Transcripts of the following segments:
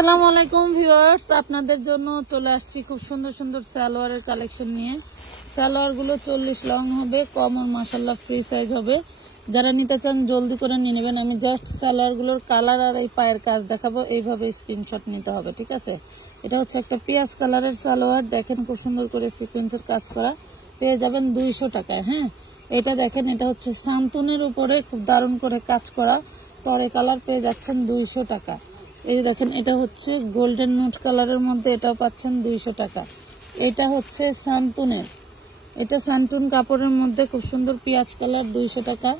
আসসালামু আলাইকুম ভিউয়ার্স, আপনাদের জন্য চলে আসছি খুব সুন্দর সুন্দর সালোয়ারের কালেকশন নিয়ে। সালোয়ার গুলো 40 লং হবে, কম আর মাশাআল্লাহ ফ্রি সাইজ হবে। যারা নিতে চান জলদি করে নিয়ে নেবেন। আমি জাস্ট সালোয়ার গুলোর কালার আর এই পায়ের কাজ দেখাবো, এইভাবে স্ক্রিনশট নিতে হবে, ঠিক আছে। এটা হচ্ছে একটা পিয়াজ কালারের সালোয়ার, দেখেন খুব সুন্দর করে সিকোয়েন্সের কাজ করা, পেয়ে যাবেন 200 টাকায়। হ্যাঁ, এটা দেখেন, এটা হচ্ছে সান্তুনের উপরে খুব দারুণ করে কাজ করা টরে কালার, পেয়ে যাচ্ছেন 200 টাকা। এই দেখেন, এটা হচ্ছে গোল্ডেন নোট কালারের মধ্যে, এটাও পাচ্ছেন 200 টাকা। এটা হচ্ছে সান্তুনের, এটা সান্তুন কাপড়ের মধ্যে খুব সুন্দর পেঁয়াজ কালার, 200 টাকা।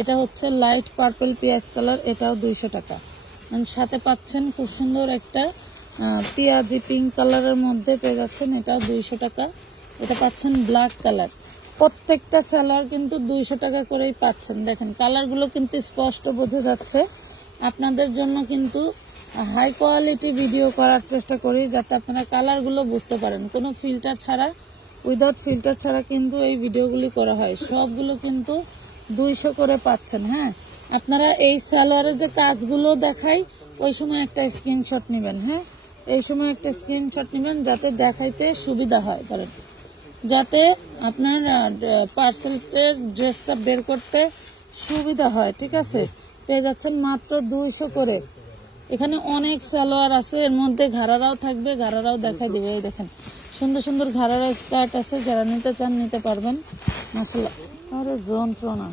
এটা হচ্ছে লাইট পার্পল পেঁয়াজ কালার, এটাও 200 টাকা। সাথে পাচ্ছেন খুব সুন্দর একটা পেঁয়াজি পিঙ্ক কালারের মধ্যে, পেয়ে যাচ্ছেন এটাও 200 টাকা। এটা পাচ্ছেন ব্ল্যাক কালার। প্রত্যেকটা সালোয়ার কিন্তু 200 টাকা করেই পাচ্ছেন। দেখেন কালারগুলো কিন্তু স্পষ্ট বোঝা যাচ্ছে। আপনাদের জন্য কিন্তু হাই কোয়ালিটি ভিডিও করার চেষ্টা করি, যাতে আপনারা কালারগুলো বুঝতে পারেন। কোনো ফিল্টার ছাড়া, উইদাউট ফিল্টার ছাড়া কিন্তু এই ভিডিওগুলি করা হয়। সবগুলো কিন্তু 200 করে পাচ্ছেন। হ্যাঁ, আপনারা এই সালোয়ারের যে কাজগুলো দেখাই, ওই সময় একটা স্ক্রিনশট নেবেন। হ্যাঁ, এই সময় একটা স্ক্রিনশট নেবেন, যাতে দেখাইতে সুবিধা হয়, করেন, যাতে আপনার পার্সেলের ড্রেসটা বের করতে সুবিধা হয়, ঠিক আছে। পেয়ে যাচ্ছেন মাত্র 200 করে। এখানে অনেক সালোয়ার আছে, এর মধ্যে ঘাড়ারাও থাকবে, ঘাড়ারাও দেখাই দিবে। এই দেখেন সুন্দর সুন্দর ঘাড়ারা স্কার্ট আছে, যারা নিতে চান নিতে পারবেন। মাশাআল্লাহ, আরে যন্ত্রণা।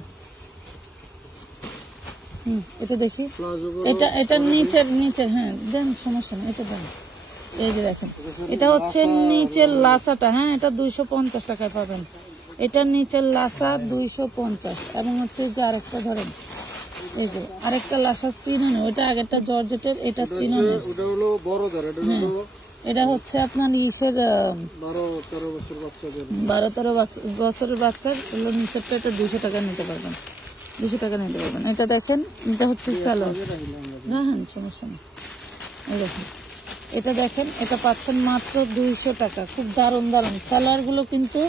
এটা দেখি, এটা নিচের হ্যাঁ দেন, সমস্যা নেই, এটা দেন। এই যে দেখেন, এটা হচ্ছে নিচের লাসাটা। হ্যাঁ, এটা 250 টাকায় পাবেন। এটা নিচের লাসা 250, এবং হচ্ছে যে আরেকটা ধরেন, এই যে আরেকটা লাসা চিনো না, ওইটা আগেরটা জর্জেটের, এটা চিনো না। এটা হচ্ছে আপনার ইসের 12-13 বছরের বাচ্চা, নিচেরটা, এটা 200 টাকা নিতে পারবেন, 200 টাকা নিতে পারবেন। এটা দেখেন, এটা হচ্ছে সালোয়ার। হ্যাঁ, সমস্যা নেই। এই দেখেন, এটা দেখেন, এটা পাচ্ছেন মাত্র 200 টাকা। খুব দারুণ দারুণ সালোয়ার গুলো কিন্তু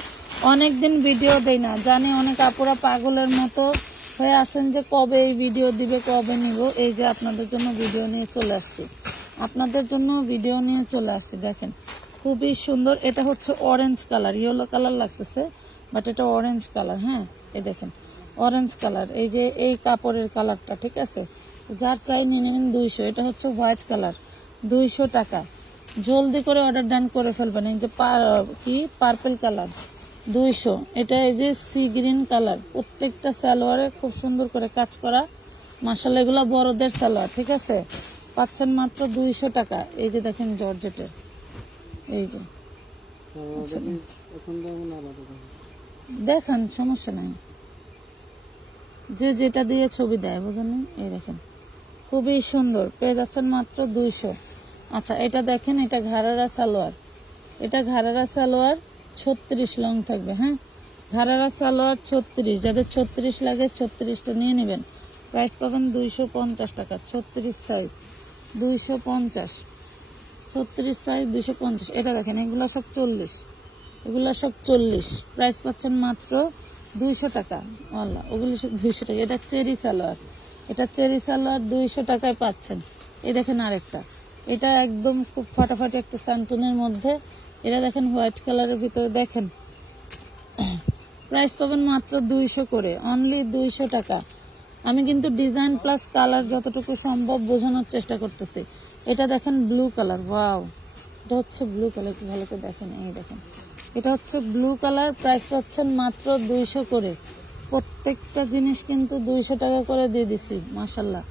অনেকদিন ভিডিও দেয় না, জানি অনেক আপুরা পাগলের মতো হয়ে আছেন যে কবে এই ভিডিও দিবে, কবে নিব। এই যে আপনাদের জন্য ভিডিও নিয়ে চলে আসছি, আপনাদের জন্য ভিডিও নিয়ে চলে আসছি। দেখেন খুবই সুন্দর। এটা হচ্ছে অরেঞ্জ কালার, ইয়েলো কালার লাগতেছে, বাট এটা অরেঞ্জ কালার। হ্যাঁ, এই দেখেন অরেঞ্জ কালার, এই যে এই কাপড়ের কালারটা, ঠিক আছে। যার চাই নিয়ে নেবেন 200। এটা হচ্ছে হোয়াইট কালার, 200 টাকা। জলদি করে অর্ডার ডান করে ফেলবেন। এই যে পার্পল কালার, 200। এটা এই যে সি গ্রিন কালার, প্রত্যেকটা সালোয়ারে খুব সুন্দর করে কাজ করা। মাশাআল্লাহ, এগুলো বড়দের সালোয়ার, ঠিক আছে। পাচ্ছেন মাত্র 200 টাকা। এই যে দেখেন জর্জেটের, এই যে দেখান, সমস্যা নাই, যে যেটা দিয়ে ছবি দেয়, বুঝলেন। এই দেখেন খুবই সুন্দর, পেয়ে যাচ্ছেন মাত্র 200। আচ্ছা, এটা দেখেন, এটা ঘাড়ারা সালোয়ার, এটা ঘাড়ারা সালোয়ার 36 লং থাকবে। হ্যাঁ, ঘাড়ারা সালোয়ার 36, যাদের 36 লাগে 36টা নিয়ে নেবেন। প্রাইস পাবেন 250 টাকা। 36 সাইজ 250, 36 সাইজ 250। এটা দেখেন, এগুলো সব 40, এগুলো সব 40। প্রাইস পাচ্ছেন মাত্র 200 টাকা। আল্লাহ, ওগুলো সব 200 টাকা। এটা চেরি সালোয়ার, এটা চেরি সালোয়ার 200 টাকায় পাচ্ছেন। এই দেখেন আরেকটা, এটা একদম খুব ফাটাফাটি একটা সান্টুনের মধ্যে। এটা দেখেন হোয়াইট কালারের ভিতরে, দেখেন প্রাইস পাবেন মাত্র 200 করে, অনলি 200 টাকা। আমি কিন্তু ডিজাইন প্লাস কালার যতটুকু সম্ভব বোঝানোর চেষ্টা করতেছি। এটা দেখেন ব্লু কালার, ওয়াও, এটা হচ্ছে ব্লু কালার, একটু ভালো করে দেখেন। এই দেখেন, এটা হচ্ছে ব্লু কালার। প্রাইস পাচ্ছেন মাত্র 200 করে। প্রত্যেকটা জিনিস কিন্তু 200 টাকা করে দিয়ে দিছি। মাশাআল্লাহ,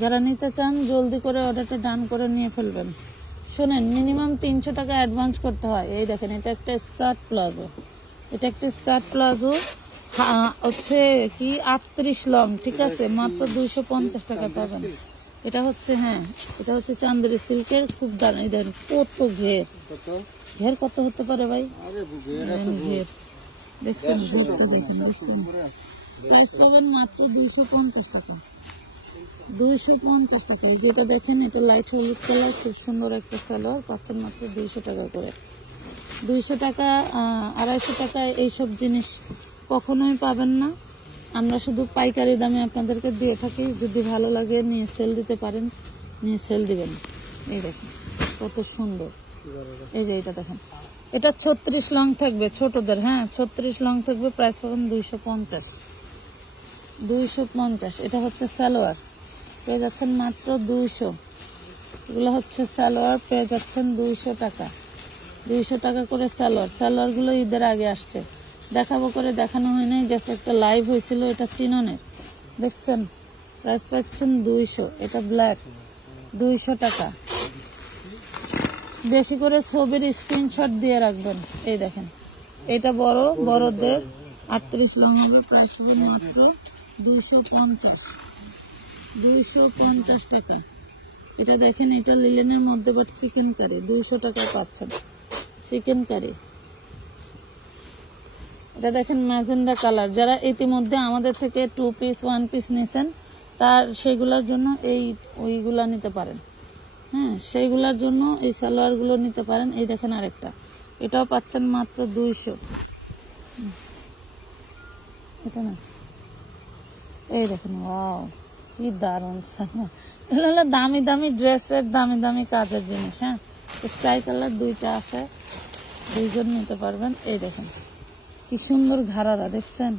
যারা নিতে চান জলদি করে অর্ডারটা ডান করে নিয়ে ফেলবেন। শোনেন, মিনিমাম 300 টাকা অ্যাডভান্স করতে হয়। এই দেখেন, এটা একটা স্কার্ট প্লাজো, এটা একটা স্কার্ট প্লাজো হচ্ছে কি 38 লং, ঠিক আছে। মাত্র 250 টাকা পাবেন। এটা হচ্ছে, হ্যাঁ, এটা হচ্ছে চান্দেরি সিল্কের, খুব দারুণ। এই দেখেন কত ঘের, ঘের কত হতে পারে ভাই, ঘের দেখছেন, ঘেরটা দেখেন, দেখছেন। প্রাইস পাবেন মাত্র 250 টাকা, 250 টাকা। যেটা দেখেন, এটা লাইট হলুদ কালার, খুব সুন্দর একটা সালোয়ার, পাচ্ছেন মাত্র 200 টাকা করে। 200 টাকা, 250 টাকায় এইসব জিনিস কখনোই পাবেন না। আমরা শুধু পাইকারি দামে আপনাদেরকে দিয়ে থাকি। যদি ভালো লাগে নিয়ে সেল দিতে পারেন, নিয়ে সেল দিবেন। এই দেখেন কত সুন্দর। এই যে এটা দেখেন, এটা 36 লং থাকবে ছোটদের। হ্যাঁ 36 লং থাকবে, প্রাইস পাবেন 250। 250। এটা হচ্ছে সালোয়ার, পেয়ে যাচ্ছেন মাত্র 200। এগুলো হচ্ছে সালোয়ার, পেয়ে যাচ্ছেন 200 টাকা। 200 টাকা করে সালোয়ার। সালোয়ার গুলো ঈদের আগে আসছে, দেখাবো করে দেখানো হয় নাই, জাস্ট একটা লাইভ হয়েছিল। এটা চিননের, দেখছেন, প্রাইস পাচ্ছেন 200। এটা ব্ল্যাক, 200 টাকা। বেশি করে ছবির স্ক্রিনশট দিয়ে রাখবেন। এই দেখেন, এটা বড়, বড়দের 38 লং হবে, প্রাইস হবে মাত্র 250। 250 টাকা। এটা দেখেন, এটা লিলেনের মধ্যে বাট চিকেন কারি, 200 টাকা পাচ্ছেন চিকেন কারি। এটা দেখেন ম্যাজেন্ডা কালার, যারা ইতিমধ্যে আমাদের থেকে 2 পিস 1 পিস নিছেন তার সেগুলোর জন্য ওইগুলা নিতে পারেন। হ্যাঁ সেইগুলোর জন্য এই সালোয়ার গুলো নিতে পারেন। এই দেখেন আরেকটা, এটাও পাচ্ছেন মাত্র 200। এটা না, এই দেখেন, ওয়াও কি দারুন সালোয়ার। এগুলো হলো দামি দামি ড্রেসের, দামি দামি কাজের জিনিস। হ্যাঁ স্কাই কালার 2টা আছে, 2জন নিতে পারবেন। এই দেখেন কি সুন্দর ঘাড়ারা, দেখছেন,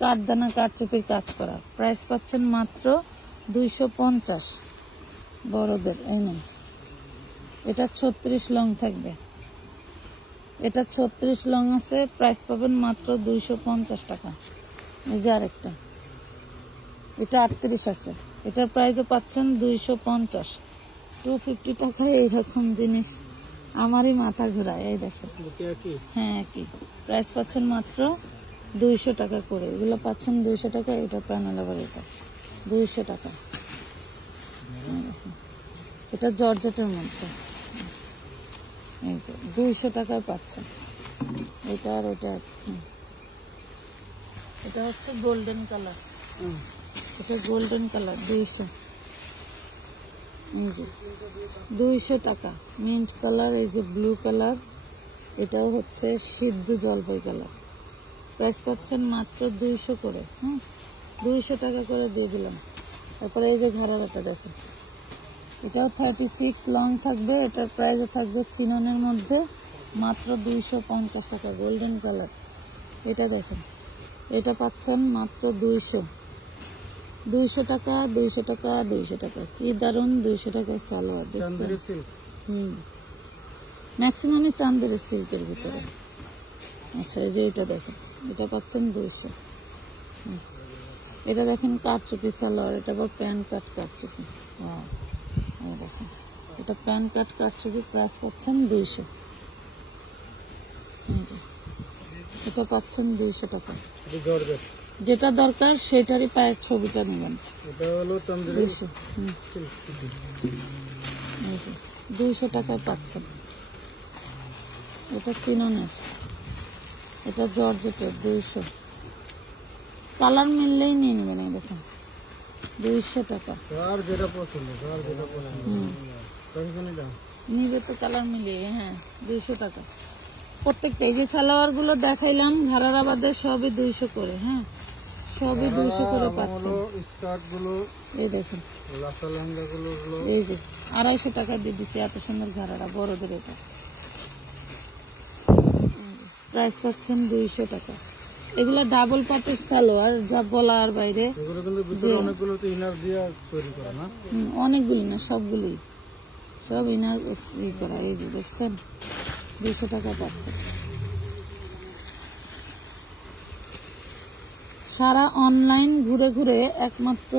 কাঠদানা কাঠচুপির কাজ করা। প্রাইস পাচ্ছেন মাত্র 250 বড়দের। এই নেন, এটা 36 লং থাকবে, এটা 36 লং আছে, প্রাইস পাবেন মাত্র 250 টাকা। এই যে আরেকটা, এটা 38 আছে, এটার প্রাইসও পাচ্ছেন 250। 250 টাকায় এইরকম জিনিস আমারই মাথা ঘোরায়। এই দেখেন, হ্যাঁ একই প্রাইস পাচ্ছেন মাত্র 200 টাকা করে। এগুলো পাচ্ছেন 200 টাকা। এটা প্যানেল আবার এটা 200 টাকা। এটা জর্জেটের মধ্যে, এই যে 200 টাকায় পাচ্ছেন। এটা আর এটা, এটা হচ্ছে গোল্ডেন কালার, এটা গোল্ডেন কালার 200। এই যে 200 টাকা। মিন্ট কালার, এই যে ব্লু কালার, এটাও হচ্ছে সিদ্ধ জলপাই কালার। প্রাইস পাচ্ছেন মাত্র 200 করে। 200 টাকা করে দিয়ে দিলাম। তারপরে এই যে ঘাড়াটা দেখেন, এটাও 36 লং থাকবে, এটার প্রাইসও থাকবে চিননের মধ্যে মাত্র 250 টাকা। গোল্ডেন কালার, এটা দেখেন, এটা পাচ্ছেন মাত্র 200। 200 টাকা, 200 টাকা, 200 টাকা। কি দারুন 200 টাকায় সালোয়ার, দেখছেন। ম্যাক্সিমামই চান্দের সিল্কের ভিতরে। আচ্ছা এই যে এটা দেখেন, এটা পাচ্ছেন 200। এটা দেখেন কাঠচুপি সালোয়ার, এটা আবার প্যান কাট কাঠচুপি। দেখেন, এটা প্যান কাট কাঠচুপি, প্রাইস পাচ্ছেন 200। এটা পাচ্ছেন 200 টাকা। যেটা দরকার সেটারই পায়ের ছবিটা নেবেন। 200 টাকায় পাচ্ছেন। এটা চিননের, এটা জর্জেটের, 200। কালার মিললেই নিয়ে নেবেন। এই দেখেন 200 টাকা। নিবে তো কালার মিলিয়ে। হ্যাঁ 200 টাকা প্রত্যেকটা। এই যে সালোয়ার গুলো দেখাইলাম ঘাড়ারাবাদের, সবই 200 করে। হ্যাঁ সবই 200 করে পাচ্ছেন। এই দেখেন এই যে 250 টাকা দিয়ে দিচ্ছি। এত সুন্দর ঘাড়ারা বড়দের, এটা প্রাইস পাচ্ছেন 200 টাকা। এগুলা ডাবল পাটের সালোয়ার, যা বলার বাইরে। অনেকগুলি না, সবগুলি, সব ইনার করা। এই যে দেখছেন 200 টাকা পাচ্ছেন। সারা অনলাইন ঘুরে ঘুরে একমাত্র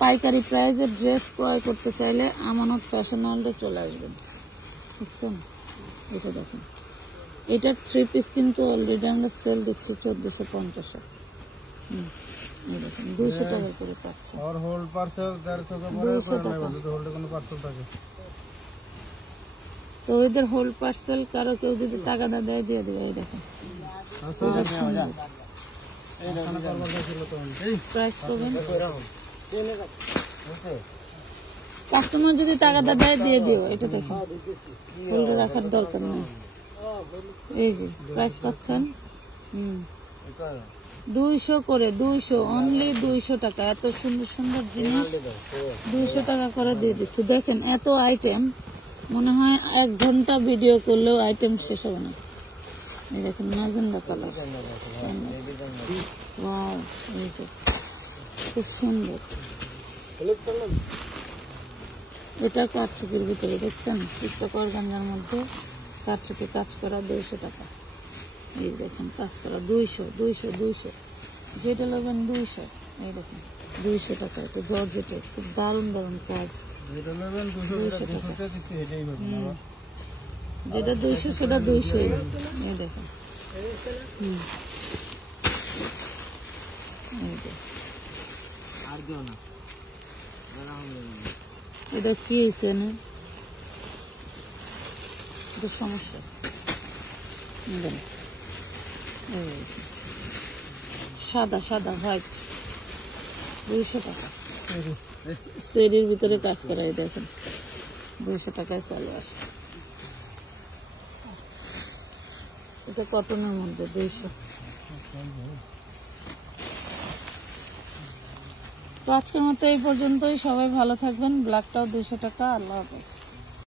পাইকারি প্রাইজের ড্রেস ক্রয় করতে চাইলে আমানত ফ্যাশন ওয়ার্ল্ডে চলে আসবেন। দেখছেন, এটা দেখেন, এটার 3 পিস কিন্তু অলরেডি আমরা সেল দিচ্ছি 1450। এই দেখেন 200 টাকা করে পাচ্ছেন। তো এদের হোল্ড পার্সেল কারো কেউ যদি টাকা দেয় দিয়ে দেবে। এই দেখেন প্রাইস করবেন, কাস্টমার যদি টাকা দেয় দিয়ে দিও। এটা দেখেন, হোল্ডে রাখার দরকার নেই। এই যে প্রাইস পাচ্ছেন 200 করে, 200 অনলি 200 টাকা। এত সুন্দর সুন্দর জিনিস 200 টাকা করে দিয়ে দিচ্ছি। দেখেন এত আইটেম, মনে হয় 1 ঘন্টা ভিডিও করলেও আইটেম শেষ হবে না। এই দেখেন ম্যাজেন্ডা কালার, ওয়াও, এই যে খুব সুন্দর। এটা কারচুপির ভিতরে দেখছেন, টিকটক অর্গানজার মধ্যে কারচুপি কাজ করা 200 টাকা। এই দেখেন কাজ করা 200 200 200, যেটা নেবেন 200। এই দেখেন 200 টাকা। এটা জর্জেটের খুব দারুণ দারুণ কাজ, 200 টাকা। যেটা 200 সেটা 200। এই দেখেন এটা কি হয়েছে না, এটা সমস্যা। সাদা সাদা হোয়াইট 200 টাকা। সেরির ভিতরে কাজ করা, দেখেন 200 টাকায় সালোয়ার। এটা কটনের মধ্যে 200। তো আজকের মতো এই পর্যন্তই। সবাই ভালো থাকবেন। ব্ল্যাকটাও 200 টাকা। আল্লাহ হাফেজ।